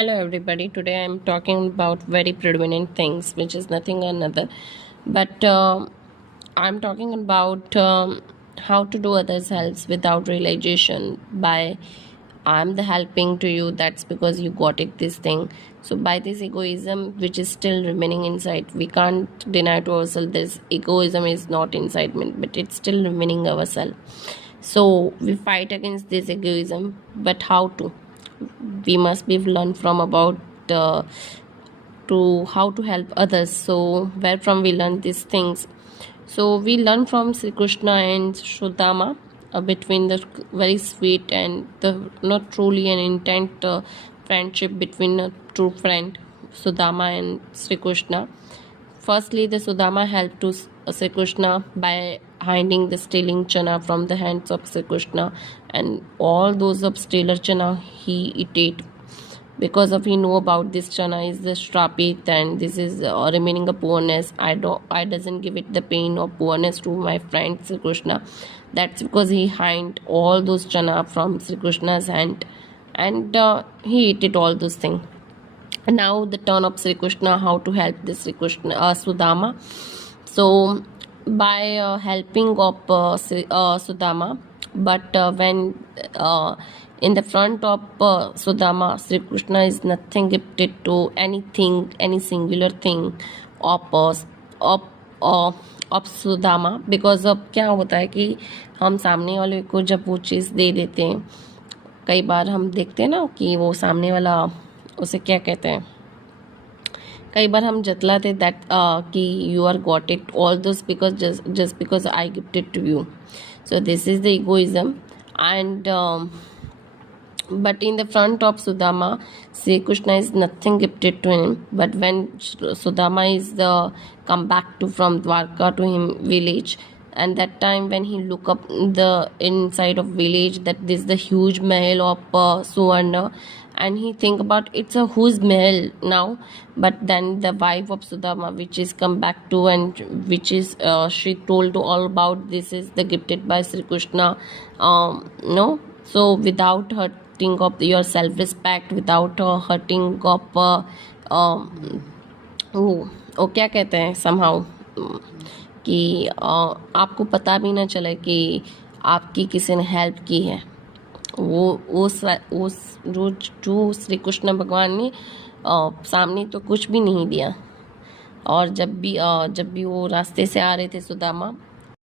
Hello everybody. Today I am talking about very predominant things, which is nothing another, but I'm talking about how to do others' helps without realization. By I'm the helping to you, that's because you got it this thing. So by this egoism, which is still remaining inside, we can't deny to ourselves this egoism is not inside me, but it's still remaining ourselves. So we fight against this egoism, but how to? We must be learned from about uh, to how to help others. So where from we learn these things? So we learn from Sri Krishna and Sudama, between the very sweet and the not truly an intent friendship between a true friend Sudama and Sri Krishna. Firstly, the Sudama helped to Sri Krishna by hiding the stealing chana from the hands of Sri Krishna, and all those of stealer chana he ate because of he know about this chana is the strapit, and this is remaining a poorness. I doesn't give it the pain of poorness to my friend Sri Krishna. That's because he hid all those chana from Sri Krishna's hand, and he ate it all those things. Now the turn of Sri Krishna, how to help this Sri Krishna Sudama. So by helping of Sudama, but when in the front of Sudama, Sri Krishna is nothing gifted to anything, any singular thing of of uh, of Sudama, because अब क्या होता है कि हम सामने वाले को जब वो चीज़ दे देते हैं, कई बार हम देखते हैं ना कि वो सामने वाला उसे क्या कहते हैं, कई बार हम जतलाते दैट कि you are got it all this because just because I gifted to you. So this is the egoism, and but in the front of Sudama, Sri Krishna is nothing gifted to him. But when Sudama is come back to from Dwarka to him village, and that time when he look up the inside of village, that this is the huge mahal of Suvarna, and he think about it's a whose mahal now. But then the wife of Sudama, which is come back to, and which is she told to all about this is the gifted by Sri Krishna. No, so without hurting of your self respect, without hurting of वो क्या कहते हैं somehow, कि आपको पता भी ना चले कि आपकी किसी ने हेल्प की है. वो जो श्री कृष्ण भगवान ने सामने तो कुछ भी नहीं दिया. और जब भी वो रास्ते से आ रहे थे सुदामा,